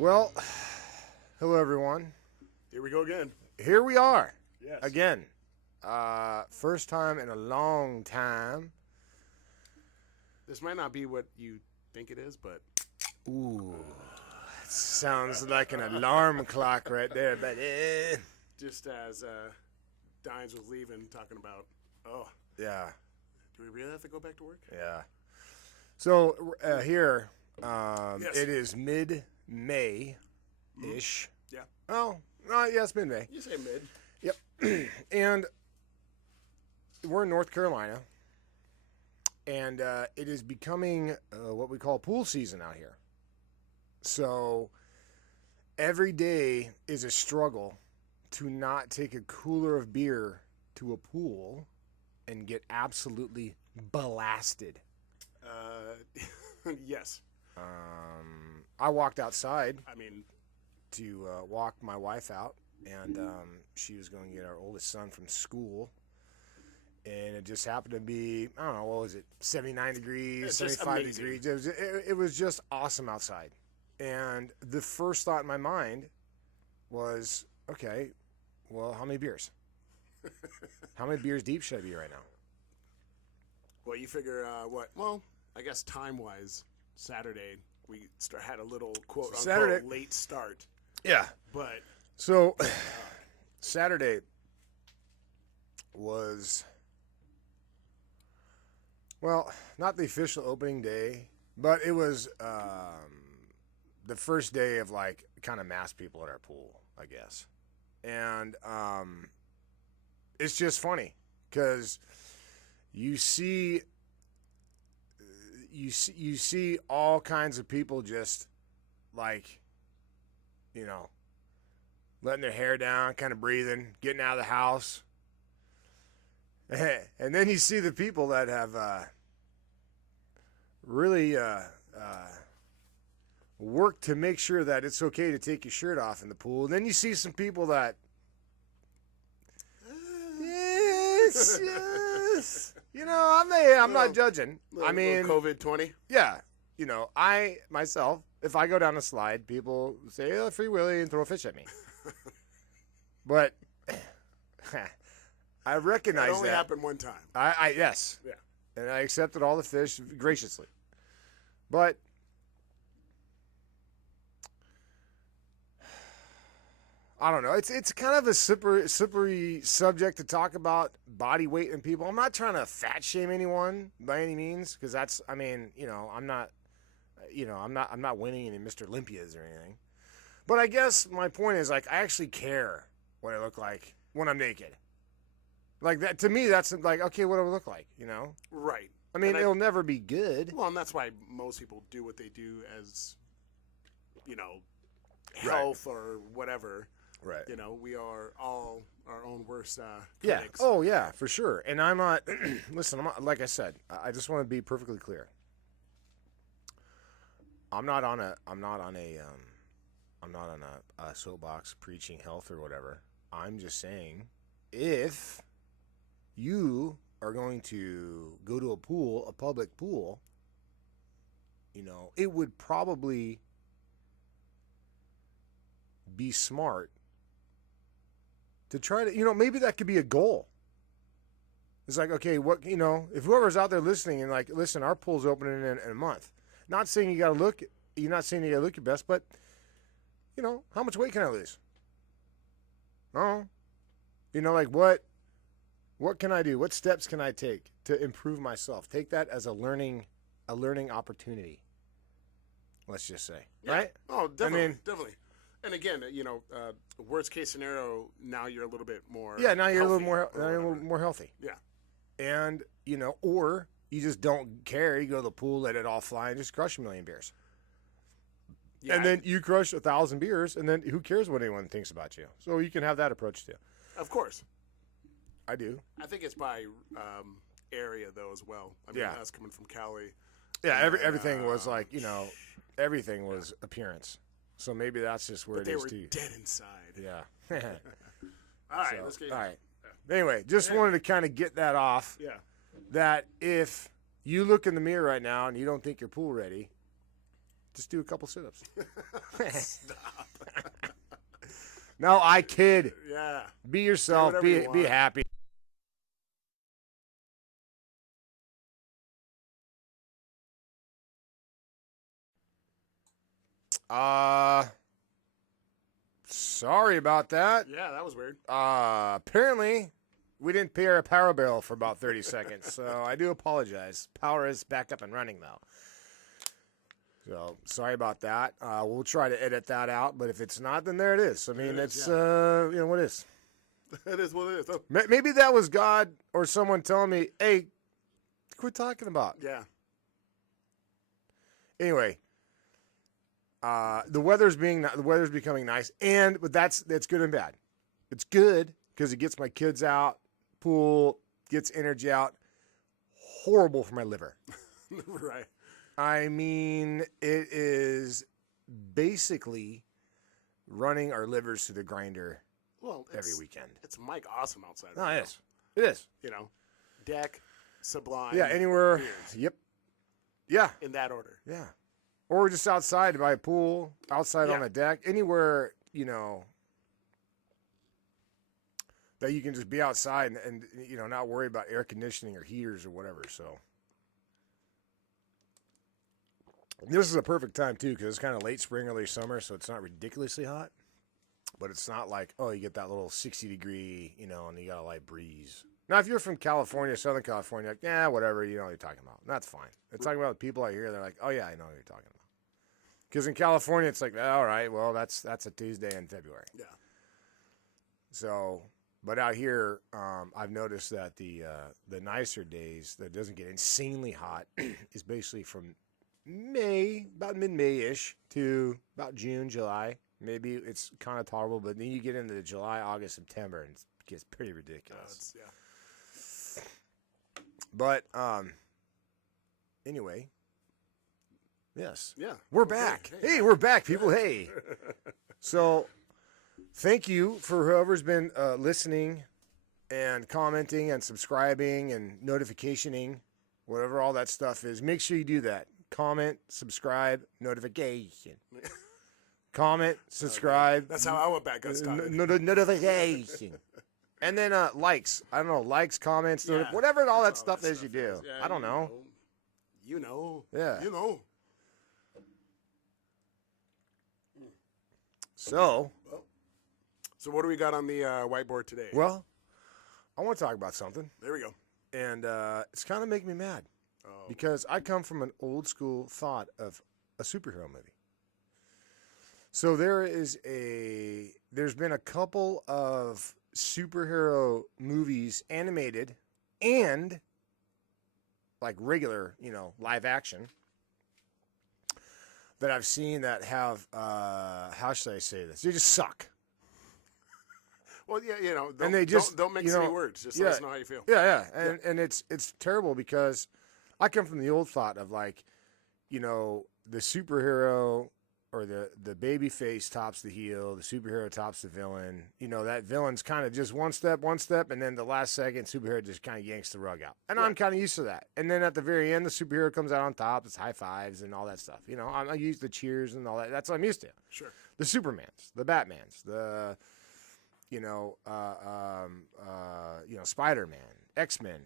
Well, hello everyone. Here we go again. Here we are Yes. again. First time in a long time. This might not be what you think it is, but Ooh, sounds like an alarm clock right there, buddy. just as Dines was leaving, talking about, Yeah, do we really have to go back to work? yeah. So here, Yes. it is mid-May-ish. Yeah. Oh, yeah, it's mid-May. You say mid. Yep. And we're in North Carolina, and it is becoming what we call pool season out here. So every day is a struggle to not take a cooler of beer to a pool and get absolutely blasted. Yes. I walked outside I mean, to walk my wife out, and she was going to get our oldest son from school. And it just happened to be, I don't know, what was it, 79 degrees, It's just 75 amazing. degrees. It was just awesome outside. And the first thought in my mind was, okay, well, how many beers? How many beers deep should I be right now? well, you figure what? Well, I guess time-wise, Saturday we had a little quote-unquote Saturday- late start, Yeah. but So Saturday was, well, not the official opening day, but it was the first day of like kind of mass people at our pool, I guess. And it's just funny because you see all kinds of people just like, you know, letting their hair down, kind of breathing, getting out of the house. And then you see the people that have really worked to make sure that it's okay to take your shirt off in the pool. And then you see some people that, yes, you know, I'm not judging. I mean, COVID-20. yeah, you know, I myself, if I go down a slide, people say, "Oh, free willy," and throw a fish at me. But I That recognize only that. happened one time. I yes, Yeah. and I accepted all the fish graciously. But I don't know. It's kind of a slippery subject to talk about body weight in people. I'm not trying to fat shame anyone by any means, because that's, I mean, you know, I'm not winning any Mr. Olympias or anything. But I guess my point is, like, I actually care what I look like when I'm naked. Like that, to me, that's like, okay, what do I look like? You know? Right. I mean, And it'll never be good. Well, and that's why most people do what they do as, you know, Right. health or whatever. Right. You know, we are all our own worst Yeah. critics. Oh, yeah, for sure. And I'm not. Listen, I'm not, like I said, I just want to be perfectly clear. I'm not on a soapbox preaching health or whatever. I'm just saying, if you are going to go to a pool, a public pool, you know, it would probably be smart to try to, you know, maybe that could be a goal. It's like, okay, what, you know, if whoever's out there listening and like, listen, our pool's opening in a month. Not saying you're not saying you gotta look your best, but, you know, how much weight can I lose? Oh, you know, like what can I do? What steps can I take to improve myself? Take that as a learning opportunity. Let's just say, Yeah. right? Oh, definitely. mean- Definitely. And again, you know, worst case scenario, now you're a little bit more. Yeah, now you're a little healthy more, or now you're a little whatever. more healthy. Yeah. And, you know, or you just don't care. You go to the pool, let it all fly, and just crush a million beers. Yeah, And then you crush 1,000 beers, and then who cares what anyone thinks about you? So you can have that approach too. of course. I do. I think it's by area, though, as well. I mean, Yeah. us coming from Cali. Yeah, everything was like, you know, everything was appearance. So maybe that's just where But it they is were too. dead inside. Yeah. All right, So, let's get all right. Anyway, just wanted to kind of get that off. Yeah. That if you look in the mirror right now and you don't think you're pool ready, Just do a couple sit-ups. No, I kid. Yeah. Be yourself. whatever you Be want. happy. Sorry about that. Yeah, that was weird. Apparently, we didn't pay our power bill for about 30 seconds, so I do apologize. Power is back up and running, though. So, sorry about that. We'll try to edit that out, but if it's not, then there it is. I mean, It is, it's, what is. It is what it is. Oh, Maybe that was God or someone telling me, hey, quit talking about. yeah. Anyway, the weather's becoming nice, but that's good and bad. It's good because it gets my kids out, pool, gets energy out. Horrible for my liver. Right. I mean, it is basically running our livers to the grinder Well, every weekend. It's Mike Awesome outside. No, right it now. is. It is. You know, deck, Sublime. Yeah, anywhere. Beers. Yep. Yeah. In that order. Yeah. Or just outside by a pool, outside on Yeah. a deck, anywhere, that you can just be outside and not worry about air conditioning or heaters or whatever. So this is a perfect time too, because it's kind of late spring, early summer, so it's not ridiculously hot, but it's not like, oh, you get that little 60-degree, and you got a light breeze. Now, if you're from California, Southern California, like, yeah, whatever, you know what you're talking about. That's fine. It's talking about the people out here. They're like, oh yeah, I know what you're talking about. Because in California, it's like, all right, well, that's a Tuesday in February. Yeah. So, but out here, I've noticed that the nicer days that doesn't get insanely hot is basically from May, about mid-May-ish, to about June, July. Maybe it's kind of tolerable, but then you get into July, August, September, and it gets pretty ridiculous. Yeah. But anyway, yes. Yeah. We're Okay. back. Hey. Hey, we're back, people. Hey. So, thank you for whoever's been listening and commenting and subscribing and notificationing, whatever all that stuff is. Make sure you do that. Comment, subscribe, notification. Comment, subscribe. That's how I went back. Got started. Notification. And then likes. I don't know. Likes, comments, Yeah. whatever all that That's stuff is you do. Yeah, I don't know. You know. Yeah. You know. So, So what do we got on the whiteboard today? well, I want to talk about something. There we go. And it's kind of making me mad Oh. because I come from an old school thought of a superhero movie. So there's been a couple of superhero movies, animated and like regular, live action, that I've seen that have, how should I say this? They just suck. Well, yeah, don't, And they just, don't mix any words. Just let us know how you feel. Yeah. And it's terrible because I come from the old thought of like, the superhero or the baby face tops the heel, the superhero tops the villain. That villain's kind of just one step, and then the last second, superhero just kind of yanks the rug out. And I'm kind of used to that. And then at the very end, the superhero comes out on top. It's high fives and all that stuff. I use the cheers and all that. That's what I'm used to. Sure. The Supermans, the Batmans, the Spider-Man, X-Men.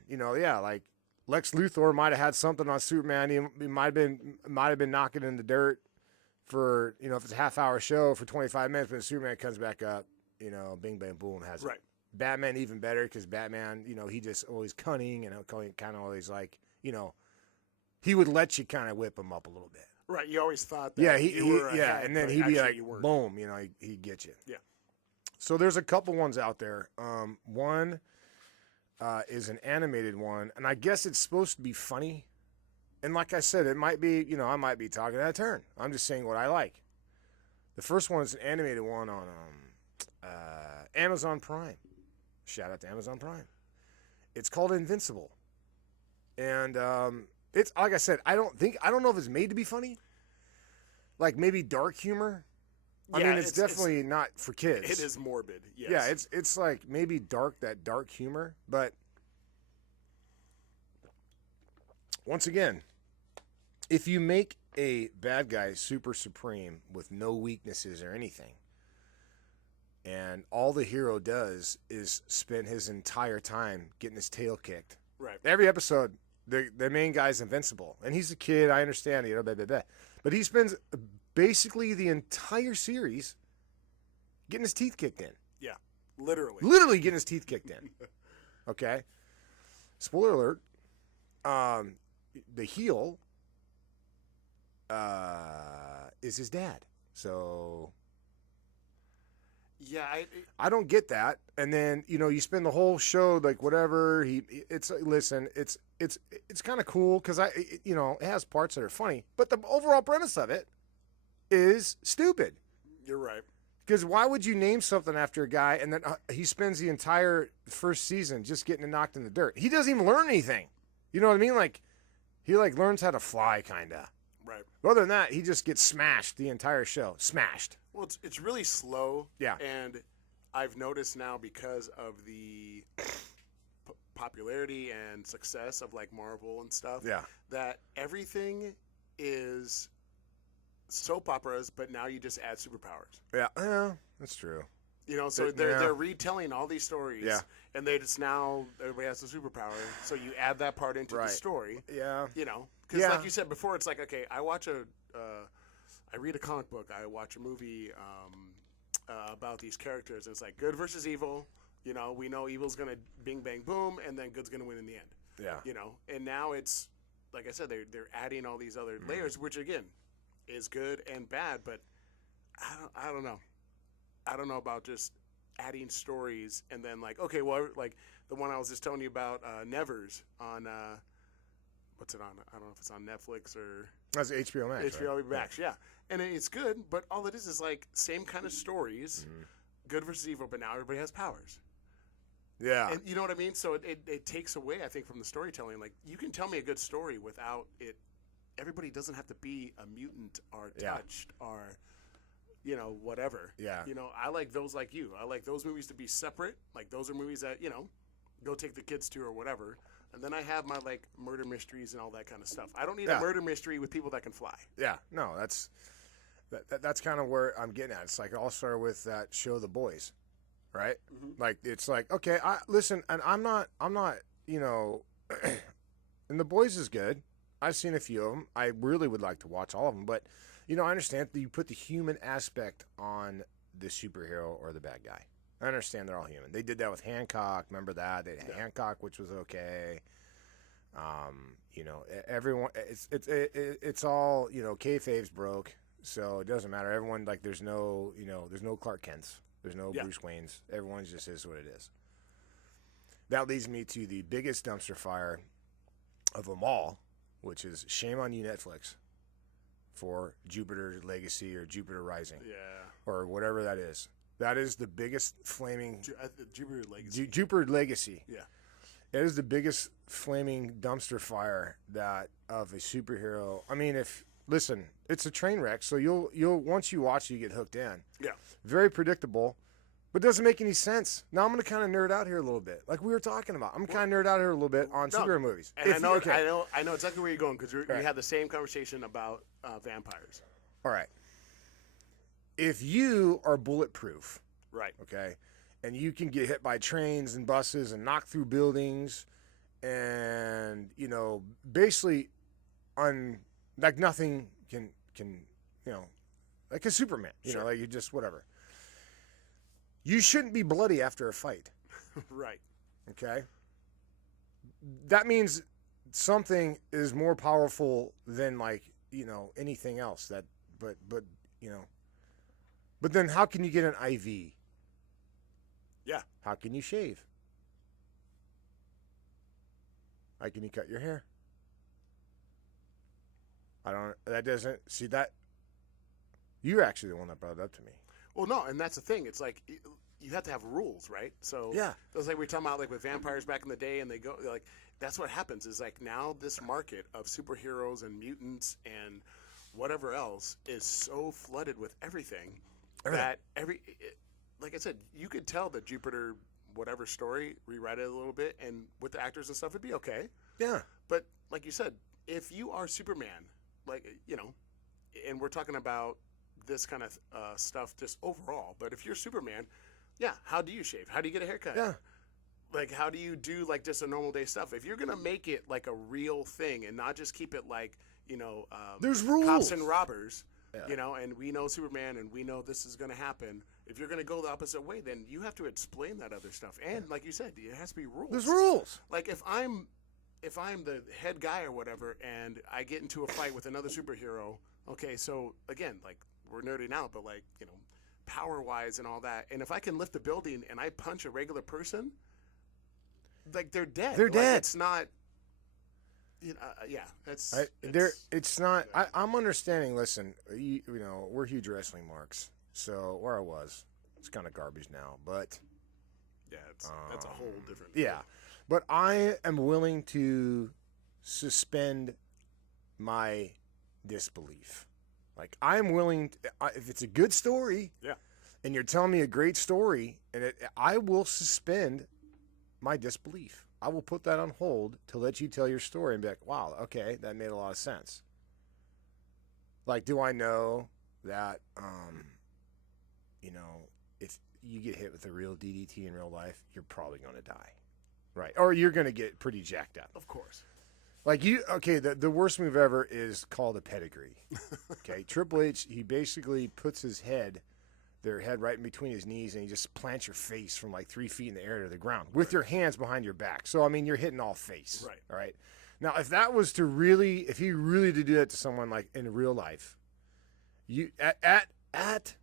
Like Lex Luthor might have had something on Superman. He might have been knocking in the dirt for, if it's a half-hour show for 25 minutes, but Superman comes back up, bing, bang, boom, has it. Right. Batman even better because Batman, he just always cunning and kind of always like, he would let you kind of whip him up a little bit. Right. You always thought that Yeah, you were ahead, and then but he'd be actually like, you weren't. boom, he'd get you. Yeah. So there's a couple ones out there. One is an animated one, and I guess it's supposed to be funny. And like I said, it might be, I might be talking out of turn. I'm just saying what I like. The first one is an animated one on Amazon Prime. Shout out to Amazon Prime. It's called Invincible. And it's, like I said, I don't know if it's made to be funny. Like maybe dark humor. I Yeah, mean, it's definitely not for kids. It is morbid. Yes. Yeah, it's like maybe that dark humor, but once again, if you make a bad guy super supreme with no weaknesses or anything. And all the hero does is spend his entire time getting his tail kicked. Right. Every episode, the main guy's invincible. And he's a kid, I understand, blah, blah, blah. But he spends basically the entire series getting his teeth kicked in. Yeah. Literally. Literally getting his teeth kicked in. Okay? Spoiler alert. The heel is his dad. So Yeah, I don't get that. And then, you spend the whole show like whatever. It's kind of cool because it has parts that are funny, but the overall premise of it is stupid. you're right. Because why would you name something after a guy and then he spends the entire first season just getting knocked in the dirt? He doesn't even learn anything. You know what I mean? Like he learns how to fly, kind of. Right. Other than that, he just gets smashed the entire show. Smashed. Well, it's really slow. Yeah. And I've noticed now because of the popularity and success of like Marvel and stuff, Yeah. that everything is soap operas, but now you just add superpowers. Yeah, that's true. So Yeah. they're retelling all these stories, Yeah. and they just now everybody has a superpower, so you add that part into the Right. story. Yeah. Because Yeah. like you said before, it's like, okay, I read a comic book, I watch a movie about these characters, and it's like good versus evil. We know evil's gonna bing bang boom, and then good's gonna win in the end. Yeah. And now it's like I said, they're adding all these other layers, which again is good and bad, but I don't know. I don't know about just adding stories and then like, okay, well, like the one I was just telling you about, Nevers on what's it on? I don't know if it's on Netflix or That's HBO Max. HBO right? Max. Yeah, and it's good, but all it is like same kind of stories, good versus evil, but now everybody has powers. Yeah. And you know what I mean? So it takes away, I think, from the storytelling. Like you can tell me a good story without it. Everybody doesn't have to be a mutant or Yeah. touched or, whatever. Yeah. I like those like you. I like those movies to be separate. Like those are movies that, go take the kids to or whatever. And then I have my like murder mysteries and all that kind of stuff. I don't need Yeah. a murder mystery with people that can fly. Yeah. No, that's kind of where I'm getting at. It's like I'll start with that show, The Boys, right? Like it's like, okay, listen, and I'm not, and The Boys is good. I've seen a few of them. I really would like to watch all of them, but I understand that you put the human aspect on the superhero or the bad guy. I understand they're all human. They did that with Hancock. Remember that? They had Hancock, which was okay. Everyone. It's all kayfabe's broke, so it doesn't matter. Everyone there's no Clark Kents. There's no Bruce Waynes. Everyone just is what it is. That leads me to the biggest dumpster fire of them all, which is shame on you, Netflix, for Jupiter Legacy or Jupiter Rising. Yeah. Or whatever that is. That is the biggest flaming... Jupiter Legacy. Jupiter Legacy. Yeah. It is the biggest flaming dumpster fire of a superhero. I mean, listen, it's a train wreck, so you'll once you watch it, you get hooked in. Yeah. Very predictable, but doesn't make any sense. Now I'm going to kind of nerd out here a little bit, like we were talking about. I'm kind of nerd out here a little bit on superhero movies. And I know exactly where you're going because we had the same conversation about vampires. All right. If you are bulletproof, Right. okay, and you can get hit by trains and buses and knock through buildings, and basically, like nothing can like a Superman, Sure. like you just whatever. You shouldn't be bloody after a fight, Right. okay? That means something is more powerful than anything else. But then how can you get an IV? Yeah. How can you shave? How can you cut your hair? That doesn't, see that, you're actually the one that brought it up to me. Well, no, and that's the thing. It's like you have to have rules, right? So Yeah. It's like we were talking about like with vampires back in the day, and they go like that's what happens. Is like now this market of superheroes and mutants and whatever else is so flooded with everything. That like I said, you could tell the Jupiter whatever story, rewrite it a little bit, and with the actors and stuff, it'd be okay. Yeah. But like you said, if you are Superman, like and we're talking about this kind of stuff just overall. But if you're Superman, yeah, how do you shave? How do you get a haircut? Yeah. Like, how do you do like just a normal day stuff? If you're gonna make it like a real thing and not just keep it like, There's rules. cops and robbers, Yeah. and we know Superman and we know this is gonna happen. If you're gonna go the opposite way, then you have to explain that other stuff. And like you said, it has to be rules. There's rules. Like if I'm the head guy or whatever, and I get into a fight with another superhero, okay, so again, like we're nerding out, but like power wise and all that, and if I can lift a building and I punch a regular person, like they're dead. They're Like, dead. It's not. Yeah, that's. It's not. I'm understanding. Listen, we're huge wrestling marks. So where I was, it's kind of garbage now. But Yeah, that's a whole different. yeah, but I am willing to suspend my disbelief. Like I'm willing, if it's a good story, Yeah. and you're telling me a great story, and I will suspend my disbelief. I will put that on hold to let you tell your story and be like, wow, okay, that made a lot of sense. Like, do I know that, if you get hit with a real DDT in real life, you're probably going to die, right? Or you're going to get pretty jacked up. Of course. Like the worst move ever is called a pedigree. Okay, Triple H, he basically puts their head right in between his knees, and he just plants your face from like 3 feet in the air to the ground with your hands behind your back. So I mean, you're hitting all face. Right. All right. Now, if he really did do that to someone like in real life, you at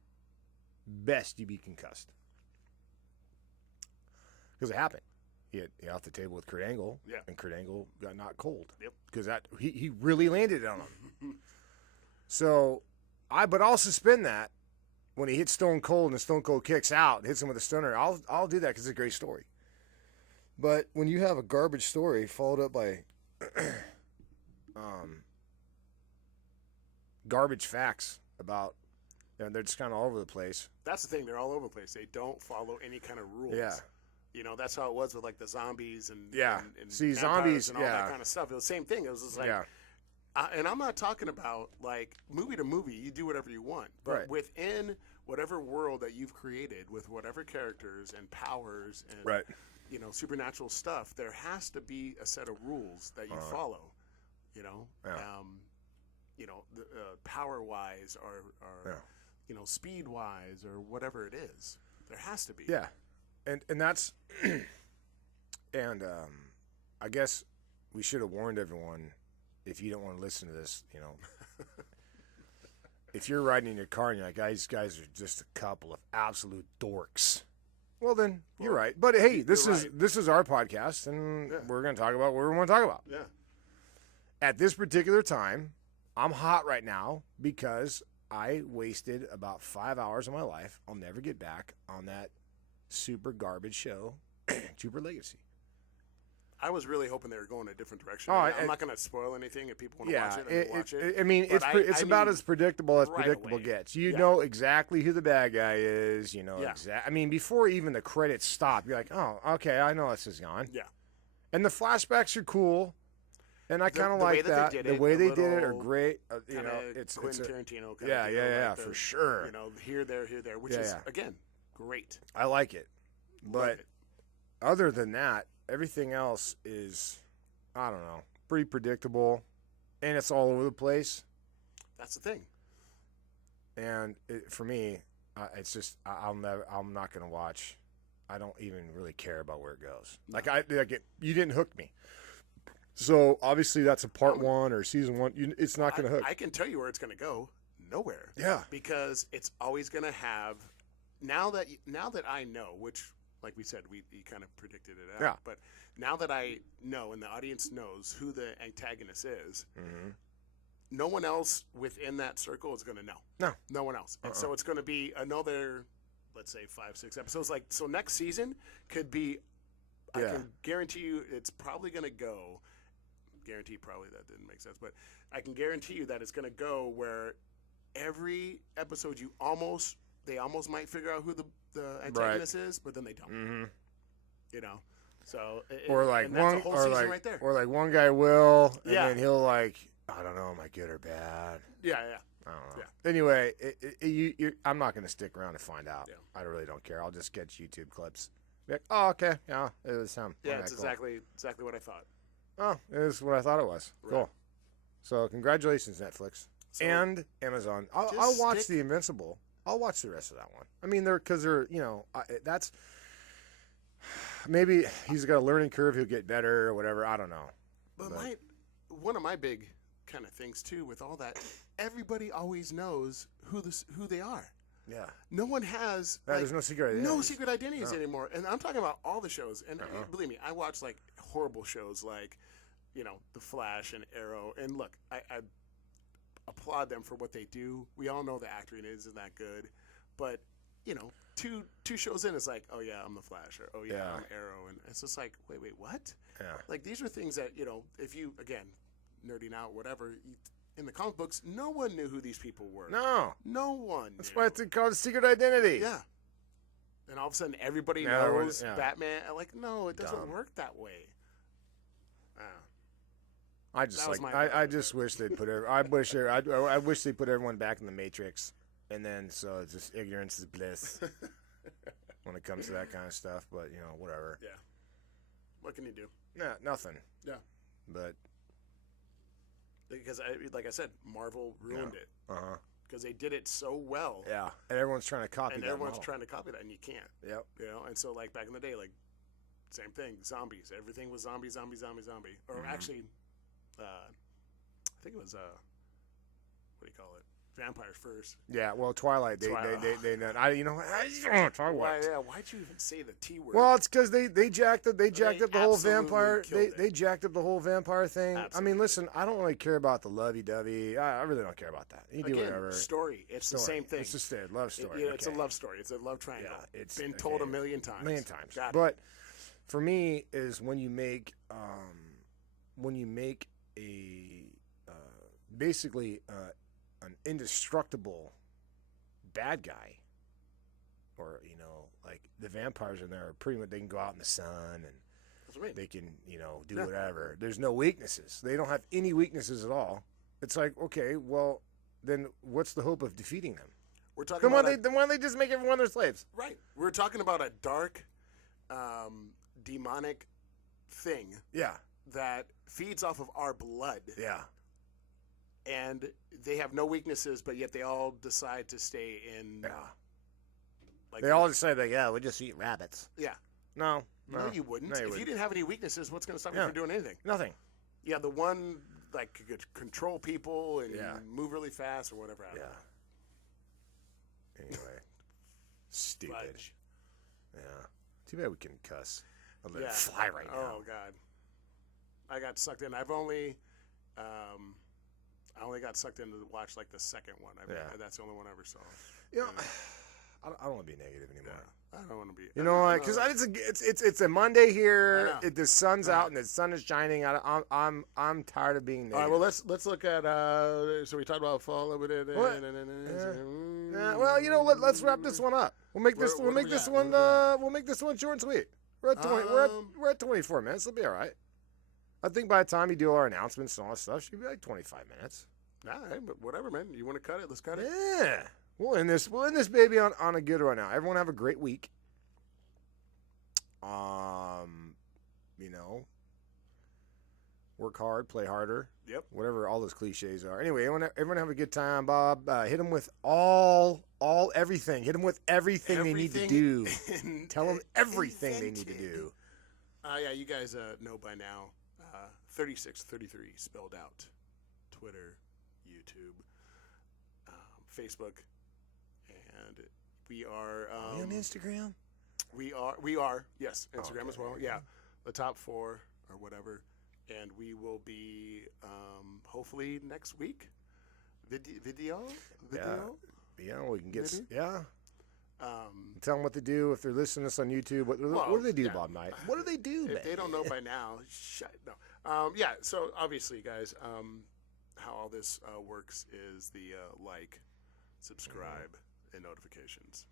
best you'd be concussed because it happened. He hit off the table with Kurt Angle, Yeah. and Kurt Angle got knocked cold. Yep. Because he really landed on him. So, I'll suspend that when he hits Stone Cold and Stone Cold kicks out and hits him with a stunner. I'll do that because it's a great story. But when you have a garbage story followed up by garbage facts about, they're just kind of all over the place. That's the thing. They're all over the place. They don't follow any kind of rules. Yeah. That's how it was with like the zombies and Yeah. and See, vampires zombies, and all yeah. that kind of stuff. It was the same thing. It was just like, Yeah. and I'm not talking about like movie to movie. You do whatever you want, but Right. within whatever world that you've created with whatever characters and powers and Right. supernatural stuff, there has to be a set of rules that you follow. Yeah. Power wise or Yeah. speed wise or whatever it is. There has to be. Yeah, and that's and I guess we should have warned everyone, if you don't want to listen to this, if you're riding in your car and you're like, these guys are just a couple of absolute dorks. Well, then you're right. But hey, this is our podcast, and we're going to talk about what we want to talk about. Yeah. At this particular time, I'm hot right now because I wasted about 5 hours of my life I'll never get back on that super garbage show, Trooper Legacy. I was really hoping they were going a different direction. Oh, I'm not going to spoil anything. If people want to watch it, and watch it. I mean, But it's about as predictable as right predictable away. gets. You Yeah. know exactly who the bad guy is. You know Yeah. I mean, before even the credits stop, you're like, oh, okay, I know this is gone. Yeah. And the flashbacks are cool, and I kind of the way like that that. they did The it, way the they did it are little great. Kinda It's Quentin Tarantino. Kind yeah, of deal, yeah, like for sure. Here, there, which Yeah, is yeah. again great. I like it, Love but it. other than that, everything else is, I don't know, pretty predictable, and it's all over the place. That's the thing. And for me, it's just I'm not gonna watch. I don't even really care about where it goes. No. You didn't hook me. So obviously that's a part one or season one. It's not gonna hook. I can tell you where it's going to go. Nowhere. Yeah. Because it's always going to have. Now that I know, which, like we said, we kind of predicted it out. Yeah. But now that I know, and the audience knows who the antagonist is, Mm-hmm. no one else within that circle is going to know. No one else. And so it's going to be another, let's say, 5-6 episodes. Like, so next season could be. I Yeah. can guarantee you, it's probably going to go. Guarantee probably that didn't make sense, but I can guarantee you that it's going to go where every episode they almost might figure out who the antagonist is, but then they don't. Mm-hmm. So Or like and that's one, a whole or season like, right there. or like one guy will, and Yeah. then he'll like, I don't know, am I good or bad? Yeah. I don't know. Yeah. Anyway, I'm not going to stick around to find out. Yeah. I really don't care. I'll just catch YouTube clips. Be like, oh, okay. Yeah, it was him. Yeah, Okay, it's cool. exactly what I thought. Oh, it is what I thought it was. Right. Cool. So, congratulations, Netflix So, and Amazon. I'll just watch stick- The Invincible. I'll watch the rest of that one. I mean, that's maybe he's got a learning curve. He'll get better or whatever. I don't know. But one of my big kind of things too with all that, everybody always knows who they are. Yeah. No one has There's no secret identities. no secret identities No. anymore. And I'm talking about all the shows. And Uh-huh. believe me, I watch like horrible shows like, The Flash and Arrow. And look, I applaud them for what they do. We all know the acting isn't that good, but two shows in, it's like, oh yeah, I'm the Flash, or oh yeah, I'm Arrow, and it's just like, wait, what? Yeah. Like these are things that if you again nerding out whatever. In the comic books, no one knew who these people were. No. No one. That's knew. why it's called secret identity. Yeah. And all of a sudden, everybody Yeah, knows yeah. Batman. Like, no, it doesn't Dumb. work that way. I just That was like my I just wish they'd put I wish they put everyone back in the Matrix, and then so it's just ignorance is bliss when it comes to that kind of stuff. But whatever. Yeah. What can you do? Nah, nothing. Yeah. But Because, like I said, Marvel ruined it uh-huh. because they did it so well, Yeah, and everyone's trying to copy and that everyone's model. trying to copy that, and you can't. Yep. And so like back in the day, like same thing, zombies. Everything was zombie. Or actually, I think it was what do you call it? Vampires first. Yeah. Well, Twilight. They Twilight. Why'd you even say the T word? Well, it's because they jacked up the whole absolutely vampire. killed it. They jacked up the whole vampire thing. I Absolutely. mean, listen, I don't really care about the lovey-dovey. I really don't care about that. You do Again, whatever. story. It's the same thing. It's just a love story. It's a okay. love story. It's a love triangle. Yeah, it's been told a million times. Got it. But for me, is when you make a basically an indestructible bad guy, or like the vampires in there are pretty much, they can go out in the sun and That's what I mean. they can do Yeah. whatever. There's no weaknesses. They don't have any weaknesses at all. It's like, okay, well then what's the hope of defeating them? We're talking Then why about don't they just make everyone their slaves? right. We're talking about a dark, demonic thing Yeah, that feeds off of our blood, yeah. and they have no weaknesses, but yet they all decide to stay in. Yeah. Like They all just say that, yeah, we just eat rabbits. Yeah. No, No, you wouldn't. No, you If you wouldn't. didn't have any weaknesses, what's going to stop you Yeah. from doing anything? Nothing. Yeah, the one like could control people and Yeah. move really fast or whatever. I don't Yeah. know. Anyway, stupid. Fudge. Yeah. Too bad we can cuss. I'll let Yeah. it fly right now. Oh God, I got sucked in. I've only, I only got sucked in to watch like the second one. Yeah. That's the only one I ever saw. You know, I don't want to be negative anymore. Yeah. I don't want to be. You know, because it's a Monday here. I know. The sun's out and the sun is shining. I'm tired of being negative. All right. Well, let's look at. So we talked about fall. Well, let's wrap this one up. We'll make this. Where We'll do make we this at? one. Where We'll make this one short and sweet. We're at 20. We're at 24 minutes. It'll be all right. I think by the time you do our announcements and all that stuff, should be like 25 minutes. Nah, hey, but whatever, man. You want to cut it? Let's cut it. Yeah. We'll end this baby on a good one now. Everyone have a great week. Work hard, play harder. Yep. Whatever all those cliches are. Anyway, everyone have a good time, Bob. Hit them with everything. Hit them with everything they need to do. Tell them everything they need to do. Yeah, you guys know by now. 3633 spelled out. Twitter, YouTube, Facebook, and we are. Are you on Instagram? We are. Yes, Instagram Okay. as well. Yeah, the top 4 or whatever, and we will be hopefully next week. Video. Yeah, we can get. Maybe? Yeah. Tell them what to do if they're listening to us on YouTube. What do they do, yeah. Bob Knight? What do they do? If they don't know by now, no. Yeah. So obviously, guys, how all this works is the like, subscribe, and notifications.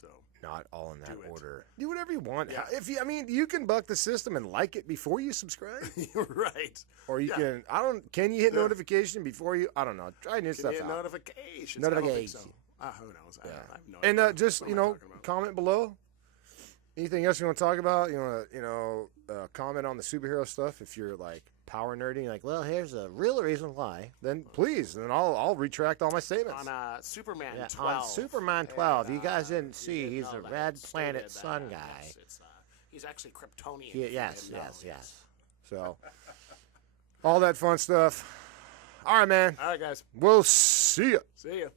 So not all in that Do it. order. Do whatever you want. Yeah. If you, I mean, you can buck the system and like it before you subscribe, you're right. or you Yeah. can. I don't. Can you hit Yeah. notification before you? I don't know. Try new Can stuff you hit out. notifications? I don't think so. Notification. Who knows? Yeah. I have no And idea. just What you am I know, talking about? comment below. Anything else you want to talk about? You want to comment on the superhero stuff. If you're like power nerdy, like, well, here's a real reason why. Then please, then I'll retract all my statements. On Superman Yeah, 12. on Superman 12, you guys didn't see, he's a red planet sun guy. Yes, he's actually Kryptonian. He- if you yes, didn't know. yes, yes. So, all that fun stuff. All right, man. All right, guys. We'll see ya. See ya.